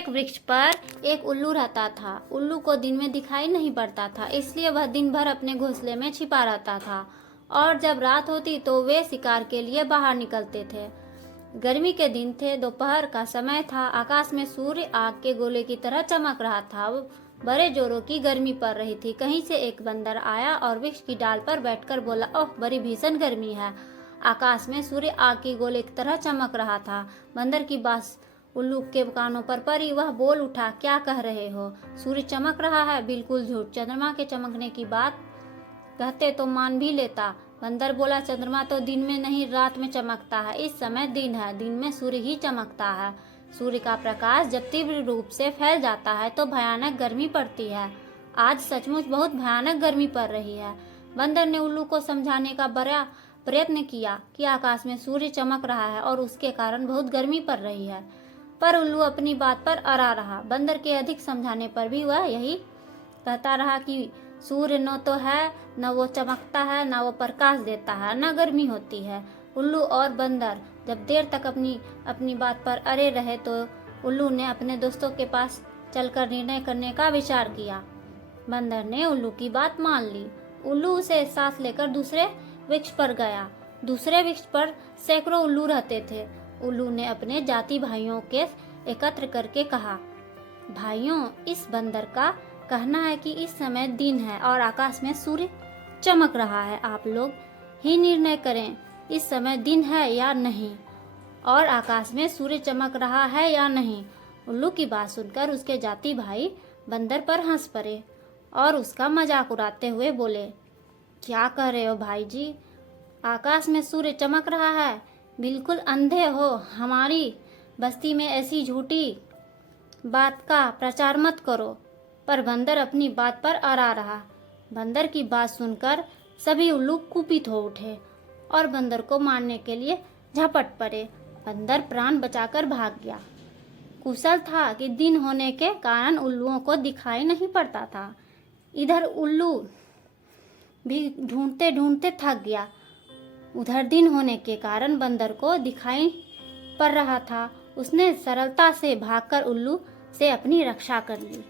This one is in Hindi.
एक वृक्ष पर एक उल्लू रहता था। उल्लू को दिन में दिखाई नहीं पड़ता था, इसलिए वह दिन भर अपने घोंसले में छिपा रहता था और जब रात होती तो वे शिकार के लिए बाहर निकलते थे। गर्मी के दिन थे, दोपहर का समय था। आकाश में सूर्य आग के गोले की तरह चमक रहा था। बड़े जोरों की गर्मी पड़ रही थी। कहीं से एक बंदर आया और वृक्ष की डाल पर बैठकर बोला, ओह, बड़ी भीषण गर्मी है। आकाश में सूर्य आग के गोले की तरह चमक रहा था। बंदर की बात उल्लू के कानों पर पड़ी। वह बोल उठा, क्या कह रहे हो? सूर्य चमक रहा है? बिल्कुल झूठ। चंद्रमा के चमकने की बात कहते तो मान भी लेता। बंदर बोला, चंद्रमा तो दिन में नहीं, रात में चमकता है। इस समय दिन है, दिन में सूर्य ही चमकता है। सूर्य का प्रकाश जब तीव्र रूप से फैल जाता है तो भयानक गर्मी पड़ती है। आज सचमुच बहुत भयानक गर्मी पड़ रही है। बंदर ने उल्लू को समझाने का बड़ा प्रयत्न किया कि आकाश में सूर्य चमक रहा है और उसके कारण बहुत गर्मी पड़ रही है, पर उल्लू अपनी बात पर अड़ा रहा। बंदर के अधिक समझाने पर भी वह यही कहता रहा कि सूर्य न तो है, न वो चमकता है, न वो प्रकाश देता है, न गर्मी होती है। उल्लू और बंदर जब देर तक अपनी बात पर अड़े रहे तो उल्लू ने अपने दोस्तों के पास चलकर निर्णय करने का विचार किया। बंदर ने उल्लू की बात मान ली। उल्लू उसे साथ लेकर दूसरे वृक्ष पर गया। दूसरे वृक्ष पर सैकड़ों उल्लू रहते थे। उल्लू ने अपने जाति भाइयों के एकत्र करके कहा, भाइयों, इस बंदर का कहना है कि इस समय दिन है और आकाश में सूर्य चमक रहा है। आप लोग ही निर्णय करें, इस समय दिन है या नहीं और आकाश में सूर्य चमक रहा है या नहीं। उल्लू की बात सुनकर उसके जाति भाई बंदर पर हंस पड़े और उसका मजाक उड़ाते हुए बोले, क्या कह रहे हो भाई जी? आकाश में सूर्य चमक रहा है? बिल्कुल अंधे हो। हमारी बस्ती में ऐसी झूठी बात का प्रचार मत करो। पर बंदर अपनी बात पर अड़ा रहा। बंदर की बात सुनकर सभी उल्लू कुपित हो उठे और बंदर को मारने के लिए झपट पड़े। बंदर प्राण बचाकर भाग गया। कुशल था कि दिन होने के कारण उल्लुओं को दिखाई नहीं पड़ता था। इधर उल्लू भी ढूंढते ढूंढते थक गया। उधर दिन होने के कारण बंदर को दिखाई पड़ रहा था। उसने सरलता से भागकर उल्लू से अपनी रक्षा कर ली।